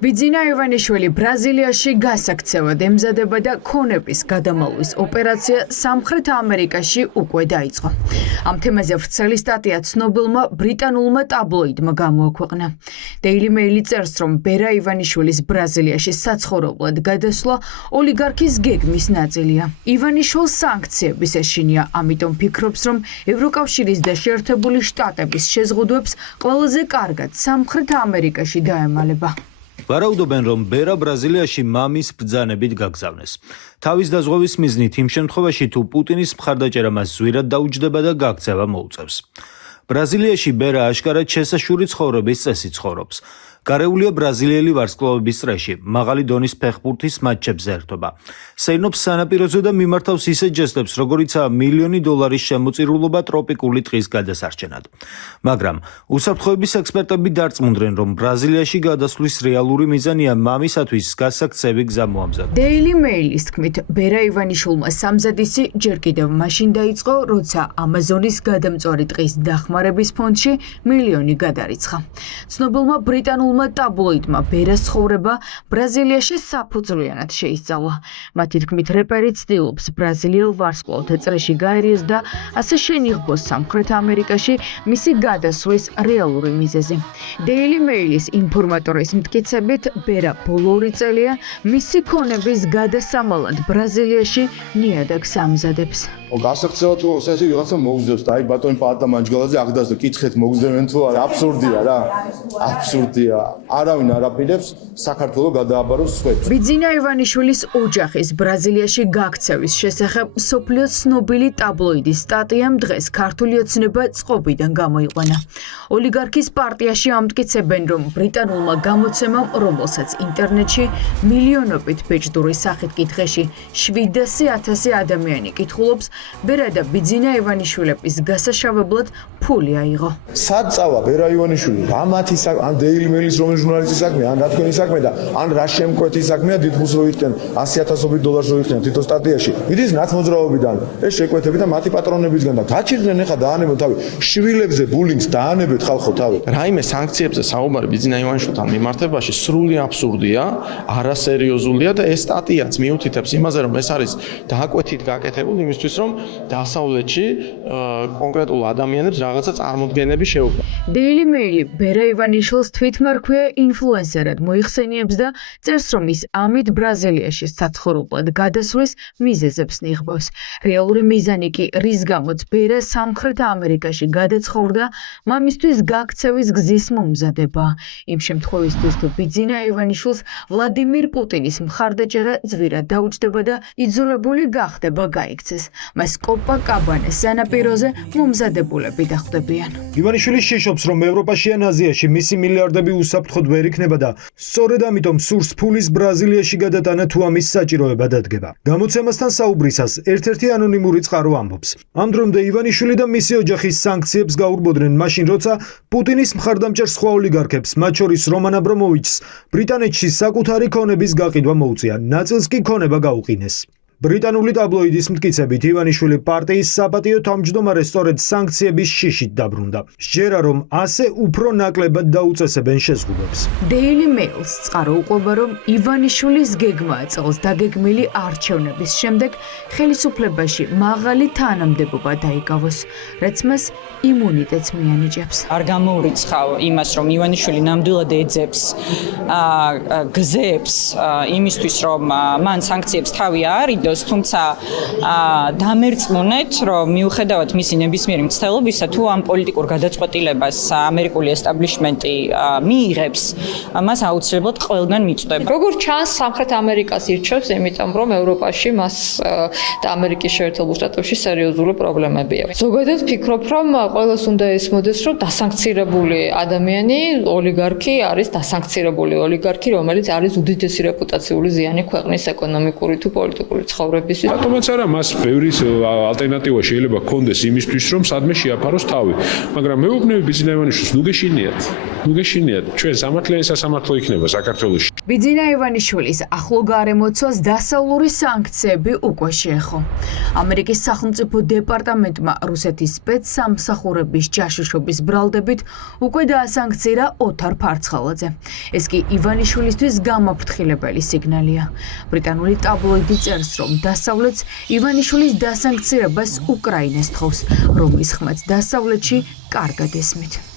ბიძინა ივანიშვილი ბრაზილიაში გასაქცევად ემზადება და ქონების გადამალვის ოპერაცია სამხრეთ ამერიკაში უკვე დაიწყო. Ამ თემაზე ვრცელი სტატია ცნობილმა ბრიტანულმა ტაბლოიდმა გამოაქვეყნა. Daily Mail წერს, რომ ბერა ივანიშვილის ბრაზილიაში საცხოვრებლად გადასვლა ოლიგარქის გეგმის ნაწილია. ივანიშვილს სანქციების ეშინია, ამიტომ ფიქრობს, რომ ევროკავშირის და შეერთებული შტატების შეზღუდვებს ყველაზე კარგად სამხრეთ ამერიკაში დაემალება. ვარაუდობენ, რომ ბერა ბრაზილიაში მამის ბრძანებით გაგზავნეს. თავის დაზღვევის მიზნით იმ შემთხვევაში, თუ პუტინის მხარდაჭერა მას ზვირად დაუჯდება და გაქცევა მოუწევს. ბრაზილიაში ბერა აშკარად შესაშური ცხოვრების წესით ცხოვრობს. გარეულია ბრაზილიელი ვარსკვლავების წრეში, მაღალი დონის ფეხბურთის მატჩებზე ერთობა. სეირნობს სანაპიროზე და მიმართავს ისეთ ჯესტებს, როგორიცაა $1,000,000 შემოწირულობა ტროპიკული ტყის გადასარჩენად. მაგრამ უსაფრთხოების ექსპერტები დარწმუნდნენ, რომ ბრაზილიაში გადასვლის რეალური მიზანია მამისათვის გასაქცევი გზა მოამზადოს. Daily Mail-ის თქმით, ბერა ივანიშვილმა სამზადისი ჯერ კიდევ მაშინ დაიწყო, როცა ამაზონის გადამწვარი ტყის დახმარების ფონდში $1,000,000 გადარიცხა. ცნობილმა ბრიტანულმა ტაბლოიდმა ბერას ცხოვრება ბრაზილიაში საფუძვლიანად შეისწავლა. მათი თქმით, რეპერი ცდილობს ბრაზილიელ ვარსკვლავთა წრეში გაერიოს და ასე შეინიღბოს სამხრეთ ამერიკაში მისი გადასვლის რეალური მიზეზი. Daily Mail-ის ინფორმატორის მტკიცებით, ბერა ბოლო 2 წელია მისი ქონების გადასამალად ბრაზილიაში ნიადაგს ამზადებს. გასაქცევად თუ ესე ვიღაცა მოგზდებს და აი ბატონი პაატა მანჯგალაძე აღდას და კითხეთ მოგზდებენ თუ არა, აბსურდია რა. აბსურდია. არავინ არ აპირებს საქართველოს გადააბაროს სხვებს. ბიძინა ივანიშვილის ოჯახის ბრაზილიაში გაქცევის შესახებ მსოფლიო ცნობილი ტაბლოიდის სტატიამ დღეს ქართული ოცნება წყობიდან გამოიყვანა. ოლიგარქის პარტიაში ამტკიცებენ, რომ ბრიტანულმა გამოცემამ, რომელსაც ინტერნეტში მილიონობით ბეჭდური სახით კითხეში 700,000 ადამიანი კითხულობს, ბერა და ბიძინა ივანიშვილების გასაშავებლად ფული აიღო. სად წავა ბერა ივანიშვილი? ამათი ამ Daily Mail-ის რომელი ჟურნალისტის საქმე, ან რა თქვენი საქმე და ან რა შემკვეთი საქმეა დიდხანს რო იქნან $100,000 რო იქნან თვითონ სტატიაში. მიდის ნაცმოძრაობიდან ეს შეკვეთები და მათი პატრონებისგან და გაჩერდნენ ეხა დაანებოთ თავი. შვილებზე ბულინგს დაანებეთ ხალხო თავი. რაიმე სანქციებზე საუბარი ბიძინა ივანიშვილთან მიმართებაში სრული აბსურდია, არასერიოზულია და ეს სტატიაც მიუთითებს იმაზე, რომ ეს არის დააკვეთით გაკეთებული იმისთვის, რომ დასავლეთში კონკრეტულ ადამიანებს რაღაცა წარმოდგენები შეუქმნას. Daily Mail ბერა ივანიშვილს თვითმარქვია ინფლუენსერად მოიხსენიებს და წერს, რომ ის ამით ბრაზილიაში საცხოვრებლად გადასვლის მიზეზებს ნიღბავს. რეალური მიზანი კი, რის გამოც ბერა სამხრეთ ამერიკაში გადაცხოვრდა, მამისთვის გაქცევის გზის მომზადება. იმ შემთხვევისთვის, თუ ბიძინა ივანიშვილს ვლადიმირ პუტინის მხარდაჭერა ზვირად დაუჯდება და იძულებული გახდება გაიქცეს, მას კოპაკაბანეს სანაპიროზე მომზადებულები დახვდებიან. ივანიშვილი შეშობს, რომ ევროპაში ან აზიაში მისი მილიარდები უსაფრთხოდ ვერ იქნება და სწორედ ამიტომ სურს ფულის ბრაზილიაში გადატანა თუ ამის საჭიროება დადგება. გამოცემასთან საუბრისას ერთ-ერთი ანონიმური წყარო ამბობს. ამ დრომდე ივანიშვილი და მისი ოჯახის სანქციებს გაურბოდნენ მაშინ, როცა პუტინის მხარდამჭერ სხვა ოლიგარქებს, მათ შორის რომან აბრამოვიჩს, ბრიტანეთში საკუთარი ქონების გაყიდვა მოუწია, ნაწილს კი ქონება გაუყინეს. ბრიტანული ტაბლოიდის მტკიცებით, ივანიშვილი პარტიის საპატიო თავმჯდომარე სწორედ სანქციების შიშით დაბრუნდა. სჯერა, რომ ასე უფრო ნაკლებად დაუწესებენ შეზღუდვებს. Daily Mail-ს წყარო უყვება, რომ ივანიშვილის გეგმაა წელს დაგეგმილი არჩევნების შემდეგ ხელისუფლებაში მაღალი თანამდებობა დაიკავოს, რაც მას იმუნიტეტს მიანიჭებს. არ გამოურიცხავ იმას, რომ ივანიშვილი ნამდვილად ეძებს გზებს იმისთვის, რომ მან სანქციებს თავი აარიდოს, თუმცა დამერწმუნეთ, რომ მიუხედავად მისი ნებისმიერი მცდელობისა, თუ ამ პოლიტიკურ გადაწყვეტილებას ამერიკული ესტაბლიშმენტი მიიღებს, მას აუცილებლად ყველგან მიწვდება. როგორც ჩანს, სამხრეთ ამერიკას ირჩევს, იმიტომ რომ ევროპაში მას და ამერიკის შეერთებულ შტატებში სერიოზული პრობლემები აქვს. ზოგადად ფიქრობ, რომ ყველას უნდა ესმოდეს, რომ დასანქცირებული ადამიანი, ოლიგარქი არის დასანქცირებული ოლიგარქი, რომელიც არის უდიდესი რეპუტაციული ზიანი ქვეყნის ეკონომიკური თუ პოლიტიკური ცხოვრებისთვის. რატომაც არა, მას ბევრი ალტერნატივა შეიძლება ჰქონდეს იმისთვის, რომ სადმე შეაფაროს თავი. მაგრამ მეუბნები ბიძინა ივანიშვილს ნუ გეშინიათ. ჩვენ სამართლიანი სასამართლო იქნება საქართველოში. ბიძინა ივანიშვილის ახლო გარემოცვას დასავლური სანქციები უკვე შეეხო. ამერიკის სახელმწიფო დეპარტამენტმა რუსეთის სპეცსამსახურების ჯაშუშობის ბრალდებით უკვე დაასანქცია ოთარ ფარცხალაძე. ეს კი ივანიშვილისთვის გამაფრთხილებელი სიგნალია. ბრიტანული ტაბლოიდი წერს, რომ დასავლეთს ივანიშვილის დასანქცირებას უკრაინას თხოვს, რომლის ხმაც დასავლეთში კარგად ესმით.